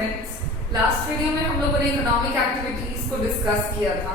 Friends, last video में हम लोगों ने इकोनॉमिक एक्टिविटीज को डिस्कस किया था।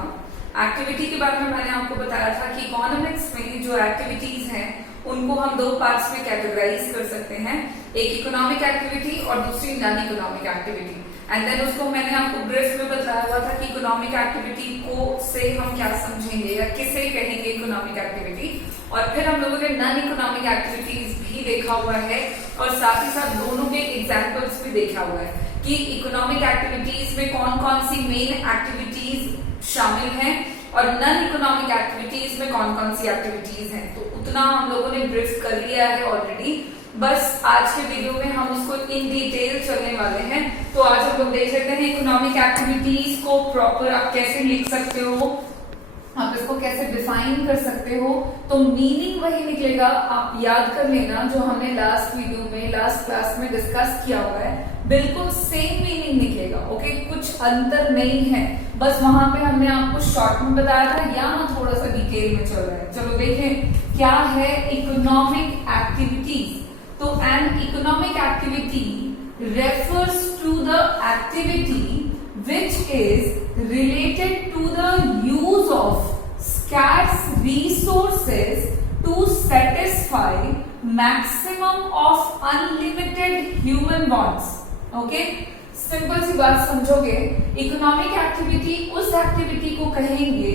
एक्टिविटी के बारे में मैंने आपको बताया था कि इकोनॉमिक्स में जो एक्टिविटीज हैं उनको हम दो पार्ट्स में कैटेगराइज कर सकते हैं, एक इकोनॉमिक एक्टिविटी और दूसरी non economic activity. And then उसको मैंने आपको ब्रीफ में बताया हुआ था कि इकोनॉमिक एक्टिविटी को से हम क्या समझेंगे या किसे कहेंगे इकोनॉमिक एक्टिविटी, और फिर हम लोगों ने नॉन इकोनॉमिक एक्टिविटीज भी देखा हुआ है और साथ ही साथ दोनों के एग्जाम्पल्स भी देखा हुआ है कि इकोनॉमिक एक्टिविटीज में कौन कौन सी मेन एक्टिविटीज शामिल हैं और नॉन इकोनॉमिक एक्टिविटीज में कौन कौन सी एक्टिविटीज हैं। तो उतना हम लोगों ने ब्रीफ कर लिया है ऑलरेडी, बस आज के वीडियो में हम उसको इन डिटेल चलने वाले हैं। तो आज हम लोग देख लेते हैं इकोनॉमिक एक्टिविटीज को प्रॉपर आप कैसे लिख सकते हो, आप इसको कैसे डिफाइन कर सकते हो। तो मीनिंग वही निकलेगा, आप याद कर लेना जो हमने लास्ट वीडियो में लास्ट क्लास में डिस्कस किया हुआ है, बिल्कुल सेम मीनिंग निकलेगा। ओके, कुछ अंतर नहीं है, बस वहां पे हमने आपको शॉर्ट में बताया था, यहाँ थोड़ा सा डिटेल में चल रहा है। चलो देखें क्या है इकोनॉमिक एक्टिविटीज। तो an economic activity refers to the activity which is related to the use of scarce resources to satisfy maximum of unlimited human wants. Okay? Simple सी बात समझोगे, इकोनॉमिक एक्टिविटी उस एक्टिविटी को कहेंगे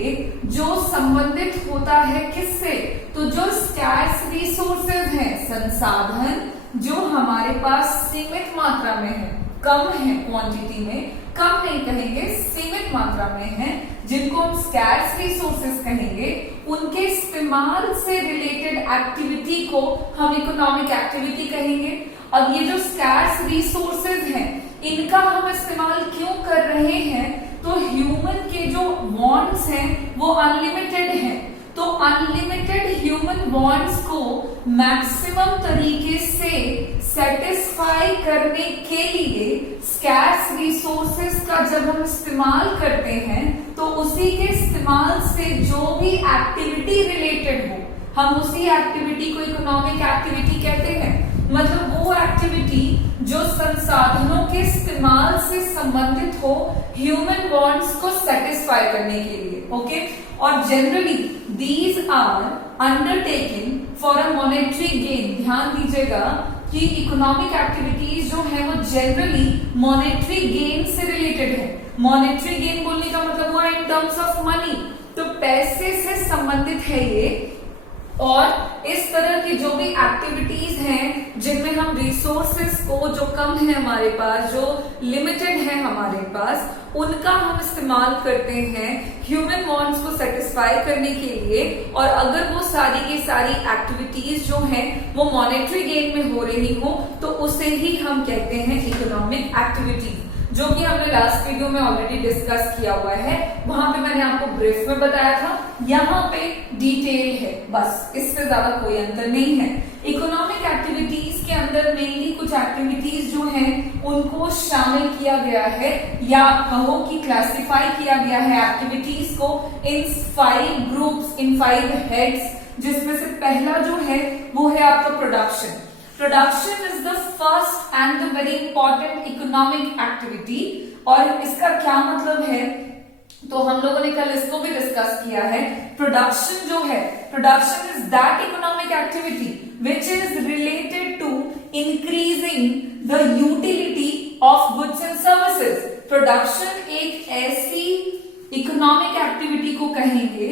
जो संबंधित होता है किससे, तो जो स्कैर्स रिसोर्सेज हैं, संसाधन जो हमारे पास सीमित मात्रा में है, कम है क्वांटिटी में, कम नहीं कहेंगे, सीमित मात्रा में है, जिनको हम स्कैर्स रिसोर्सेज कहेंगे, उनके इस्तेमाल से रिलेटेड एक्टिविटी को हम इकोनॉमिक एक्टिविटी कहेंगे। अब ये जो स्कैर्स रिसोर्सेज हैं इनका हम इस्तेमाल क्यों कर रहे हैं, तो ह्यूमन के जो वांट्स हैं वो अनलिमिटेड हैं, तो अनलिमिटेड ह्यूमन वांट्स को मैक्सिमम तरीके से सेटिस्फाई करने के लिए स्कैर्स रिसोर्सेज का जब हम इस्तेमाल करते हैं तो उसी के इस्तेमाल से जो भी एक्टिविटी रिलेटेड हो हम उसी एक्टिविटी को इकोनॉमिक एक्टिविटी कहते हैं। मतलब वो एक्टिविटी जो संसाधनों के इस्तेमाल से संबंधित हो ह्यूमन वांट्स को सेटिस्फाई करने के लिए। ओके, और generally these are undertaken for a monetary gain. ध्यान दीजिएगा कि इकोनॉमिक एक्टिविटीज जो है वो जनरली मॉनेटरी गेन से रिलेटेड है। मॉनेटरी गेन बोलने का मतलब हुआ इन टर्म्स ऑफ मनी, तो पैसे से संबंधित है ये। और इस तरह की जो भी एक्टिविटीज हैं जिनमें हम रिसोर्सेस को जो कम है हमारे पास, जो लिमिटेड है हमारे पास, उनका हम इस्तेमाल करते हैं ह्यूमन वांट्स को सेटिस्फाई करने के लिए। और अगर वो सारी की सारी एक्टिविटीज जो हैं वो मॉनेटरी गेन में हो रही हो तो उसे ही हम कहते हैं इकोनॉमिक एक्टिविटीज, जो कि हमने लास्ट वीडियो में ऑलरेडी डिस्कस किया हुआ है। वहां पे मैंने आपको ब्रीफ में बताया था, यहाँ पे डिटेल है, बस इससे ज्यादा कोई अंतर नहीं है। इकोनॉमिक एक्टिविटीज के अंदर मेनली कुछ एक्टिविटीज जो हैं उनको शामिल किया गया है, या कहो कि क्लासिफाई किया गया है एक्टिविटीज को इन 5 ग्रुप्स, इन 5 हेड्स, जिसमें से पहला जो है वो है आपका production. Production is the first and the very important economic activity. और इसका क्या मतलब है, तो हम लोगों ने कल इसको भी डिस्कस किया है। प्रोडक्शन जो है, production is that economic activity which is related to increasing the utility of goods and services. Production एक ऐसी इकोनॉमिक एक्टिविटी को कहेंगे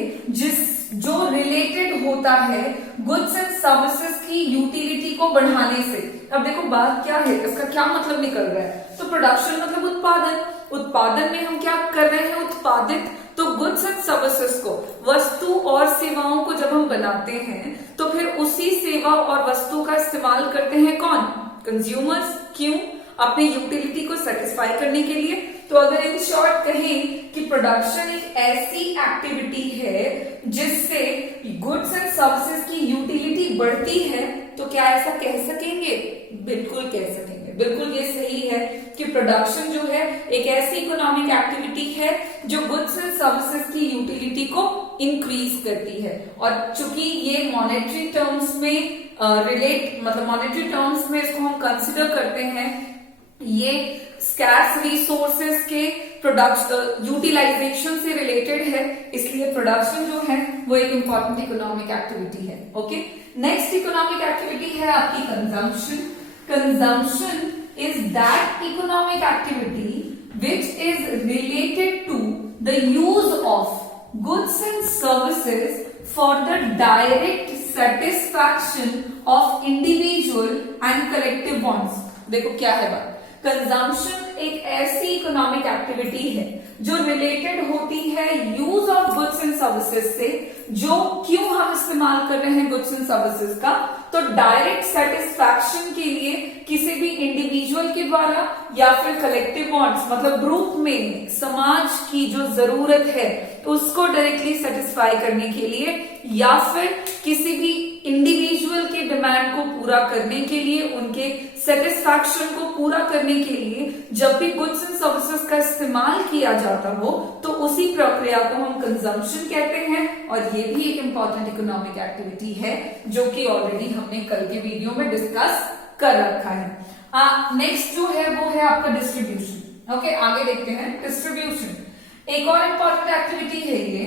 जो रिलेटेड होता है गुड्स एंड सर्विसेज की यूटिलिटी को बढ़ाने से। अब देखो बात क्या है, इसका क्या मतलब निकल रहा है, तो प्रोडक्शन मतलब उत्पादन। उत्पादन में हम क्या कर रहे हैं, उत्पादित, तो गुड्स एंड सर्विसेज को, वस्तु और सेवाओं को जब हम बनाते हैं तो फिर उसी सेवा और वस्तु का इस्तेमाल करते हैं कौन, कंज्यूमर्स। क्यों, अपनी यूटिलिटी को सेटिस्फाई करने के लिए। तो अगर इन शॉर्ट कहें कि प्रोडक्शन एक ऐसी एक्टिविटी है जिससे गुड्स एंड सर्विसेज की यूटिलिटी बढ़ती है, तो क्या ऐसा कह सकेंगे, बिल्कुल कह सकेंगे, बिल्कुल ये सही है कि प्रोडक्शन जो है एक ऐसी इकोनॉमिक एक्टिविटी है जो गुड्स एंड सर्विसेज की यूटिलिटी को इंक्रीज करती है। और चूंकि ये मॉनेटरी टर्म्स में मतलब मॉनेटरी टर्म्स में इसको हम कंसिडर करते हैं ये स्कैर्स रिसोर्सेस के प्रोडक्ट यूटिलाइजेशन से रिलेटेड है, इसलिए प्रोडक्शन जो है वो एक इंपॉर्टेंट इकोनॉमिक एक्टिविटी है। ओके, नेक्स्ट इकोनॉमिक एक्टिविटी है आपकी consumption. Consumption is that economic activity which is related to the use of goods and services for the direct satisfaction of individual and collective wants. देखो क्या है बात, consumption एक ऐसी economic activity है जो रिलेटेड होती है use of goods and services से। जो क्यों हम इस्तेमाल कर रहे हैं गुड्स एंड सर्विसेज का, तो डायरेक्ट सेटिस्फैक्शन के लिए किसी भी इंडिविजुअल के द्वारा या फिर कलेक्टिव वांट्स, मतलब ग्रुप में समाज की जो जरूरत है उसको डायरेक्टली सेटिस्फाई करने के लिए, या फिर किसी भी इंडिविजुअल के डिमांड को पूरा करने के लिए, उनके सेटिस्फैक्शन को पूरा करने के लिए जब भी गुड्स एंड सर्विसेज का इस्तेमाल किया जाता हो तो उसी प्रक्रिया को हम कंजम्पशन कहते हैं। और ये भी एक इंपॉर्टेंट इकोनॉमिक एक्टिविटी है जो कि ऑलरेडी हमने कल के वीडियो में डिस्कस कर रखा है। नेक्स्ट जो है वो है आपका डिस्ट्रीब्यूशन। ओके, आगे देखते हैं डिस्ट्रीब्यूशन। एक और इंपॉर्टेंट एक्टिविटी है ये।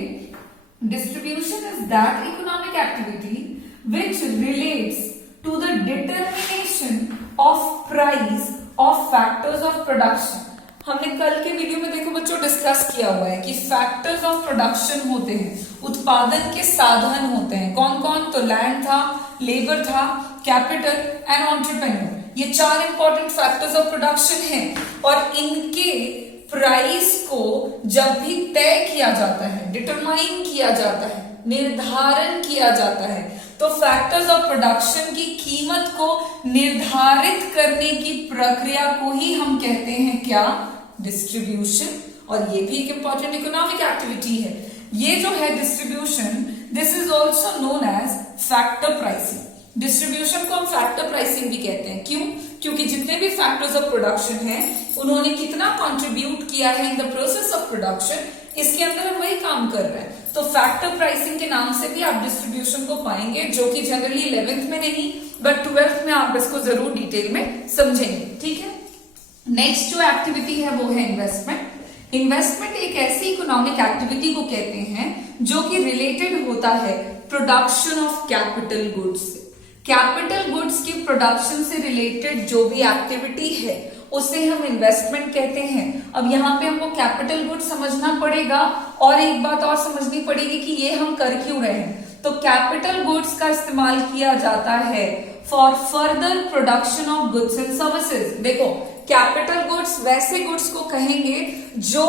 Distribution is that economic activity which relates to the determination of price of factors of production। हमने कल के वीडियो में देखो बच्चों डिस्कस किया हुआ है कि फैक्टर्स ऑफ प्रोडक्शन होते हैं, उत्पादन के साधन होते हैं। कौन कौन? तो लैंड था, लेबर था, कैपिटल एंड एंटरप्रेन्योर। ये 4 इंपॉर्टेंट फैक्टर्स ऑफ प्रोडक्शन हैं और इनके प्राइस को जब भी तय किया जाता है, डिटरमाइन किया जाता है, निर्धारण किया जाता है, तो फैक्टर्स ऑफ प्रोडक्शन की कीमत को निर्धारित करने की प्रक्रिया को ही हम कहते हैं क्या? डिस्ट्रीब्यूशन। और ये भी एक इंपॉर्टेंट इकोनॉमिक एक्टिविटी है। ये जो है distribution, this is also known age factor pricing. Distribution को हम फैक्टर प्राइसिंग भी कहते हैं। क्यों? क्योंकि जितने भी फैक्टर्स ऑफ प्रोडक्शन हैं उन्होंने कितना कंट्रीब्यूट किया है in the process of production, इसके अंदर हम वही काम कर रहे हैं। तो फैक्टर प्राइसिंग के नाम से भी आप डिस्ट्रीब्यूशन को पाएंगे, जो कि जनरली 11th में नहीं बट 12th में आप इसको जरूर डिटेल में समझेंगे। ठीक है, नेक्स्ट जो एक्टिविटी है वो है इन्वेस्टमेंट। इन्वेस्टमेंट एक ऐसी इकोनॉमिक एक्टिविटी को कहते हैं जो कि रिलेटेड होता है प्रोडक्शन ऑफ कैपिटल गुड्स से। कैपिटल गुड्स की प्रोडक्शन से रिलेटेड जो भी एक्टिविटी है उसे हम इन्वेस्टमेंट कहते हैं। अब यहाँ पे हमको कैपिटल गुड्स समझना पड़ेगा और एक बात और समझनी पड़ेगी कि ये हम कर क्यों रहे हैं। तो कैपिटल गुड्स का इस्तेमाल किया जाता है for further production of goods and services. देखो, कैपिटल गुड्स वैसे गुड्स को कहेंगे जो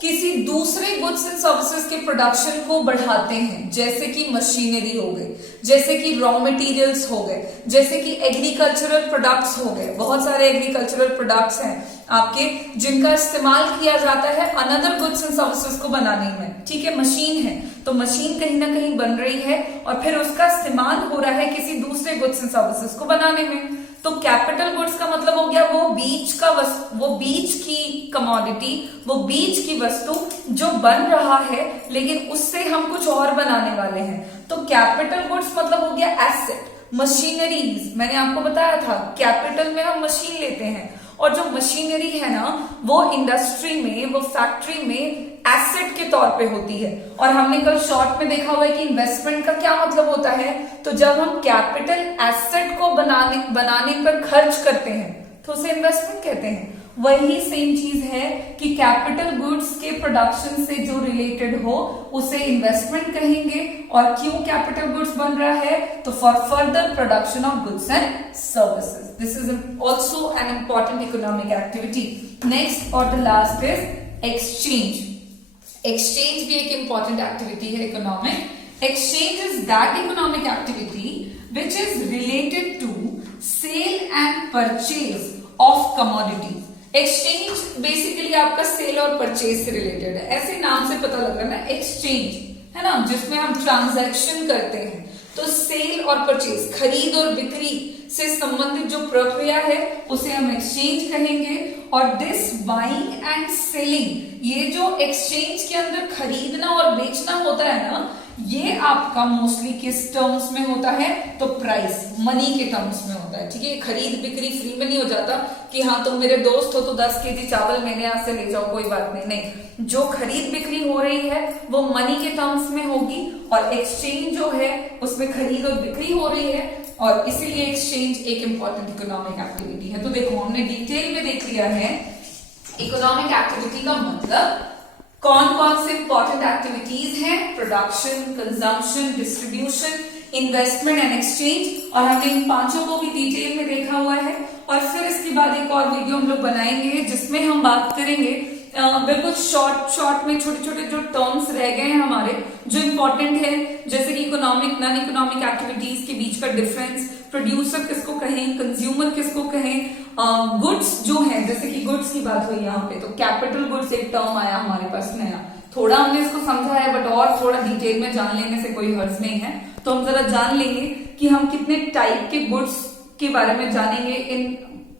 किसी दूसरे गुड्स एंड सर्विसेज के प्रोडक्शन को बढ़ाते हैं, जैसे कि मशीनरी हो गई, जैसे कि रॉ मटेरियल्स हो गए, जैसे कि एग्रीकल्चरल प्रोडक्ट्स हो गए। बहुत सारे एग्रीकल्चरल प्रोडक्ट्स हैं आपके जिनका इस्तेमाल किया जाता है अनदर गुड्स एंड सर्विसेज को बनाने में। ठीक है, मशीन है तो मशीन कहीं ना कहीं बन रही है और फिर उसका इस्तेमाल हो रहा है किसी दूसरे गुड्स एंड सर्विसेज को बनाने में। तो कैपिटल गुड्स का मतलब हो गया वो बीच की कमोडिटी, वो बीच की वस्तु जो बन रहा है लेकिन उससे हम कुछ और बनाने वाले हैं। तो कैपिटल गुड्स मतलब हो गया एसेट, मशीनरीज। मैंने आपको बताया था कैपिटल में हम मशीन लेते हैं और जो मशीनरी है ना वो इंडस्ट्री में, वो फैक्ट्री में एसेट के तौर पे होती है। और हमने कल शॉर्ट में देखा हुआ है कि इन्वेस्टमेंट का क्या मतलब होता है। तो जब हम कैपिटल एसेट को बनाने पर खर्च करते हैं तो उसे इन्वेस्टमेंट कहते हैं। वही सेम चीज है कि कैपिटल गुड्स के प्रोडक्शन से जो रिलेटेड हो उसे इन्वेस्टमेंट कहेंगे। और क्यों कैपिटल गुड्स बन रहा है? तो for further production of goods and services. This is also an important economic activity. Next और the last is exchange. Exchange भी एक इंपॉर्टेंट एक्टिविटी है economic. Exchange is that economic activity which is related to sale and purchase of commodities. Exchange basically आपका sale और purchase से related है, ऐसे नाम से पता लग रहा है ना, एक्सचेंज है ना, जिसमें हम ट्रांजैक्शन करते हैं। तो सेल और परचेज, खरीद और बिक्री से संबंधित जो प्रक्रिया है उसे हम एक्सचेंज कहेंगे। और दिस बाइंग एंड सेलिंग, ये जो एक्सचेंज के अंदर खरीदना और बेचना होता है ना, ये आपका मोस्टली किस टर्म्स में होता है, तो प्राइस, मनी के टर्म्स में होता है, ठीक है। खरीद बिक्री फ्री में नहीं हो जाता कि हाँ तुम मेरे दोस्त हो तो 10 केजी चावल मेरे यहाँ से ले जाओ, कोई बात नहीं, नहीं, जो खरीद बिक्री हो रही है वो मनी के टर्म्स में होगी, और एक्सचेंज जो है उसमें खरीद और बिक्री हो रही है, और इसीलिए एक्सचेंज एक इंपॉर्टेंट इकोनॉमिक एक्टिविटी है। तो देखो हमने डिटेल में देख लिया है इकोनॉमिक एक्टिविटी का मतलब कौन कौन से इंपॉर्टेंट एक्टिविटीज हैं, production, consumption, distribution, investment and exchange, और हमने इन पांचों को भी डिटेल में देखा हुआ है। और फिर इसके बाद एक और वीडियो हम लोग बनाएंगे जिसमें हम बात करेंगे बिल्कुल शॉर्ट में छोटे छोटे जो टर्म्स रह गए हैं हमारे जो इंपॉर्टेंट है, जैसे कि इकोनॉमिक नॉन इकोनॉमिक एक्टिविटीज के बीच का डिफरेंस, प्रोड्यूसर किसको कहें, कंज्यूमर किसको कहें, गुड्स जो है, जैसे कि गुड्स की बात हुई यहाँ पे तो कैपिटल गुड्स एक टर्म आया हमारे पास नया, थोड़ा हमने इसको समझा है बट और थोड़ा डिटेल में जान लेने से कोई हर्ज नहीं है। तो हम जरा जान लेंगे कि हम कितने टाइप के गुड्स के बारे में जानेंगे इन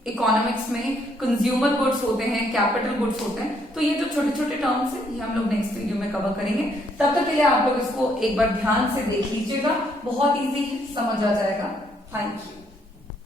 इकोनॉमिक्स में। कंज्यूमर गुड्स होते हैं, कैपिटल गुड्स होते हैं, तो ये जो छोटे छोटे टर्म्स हैं ये हम लोग नेक्स्ट वीडियो में कवर करेंगे। तब तक के लिए आप लोग इसको एक बार ध्यान से देख लीजिएगा, बहुत इजी समझ आ जाएगा। Thank you.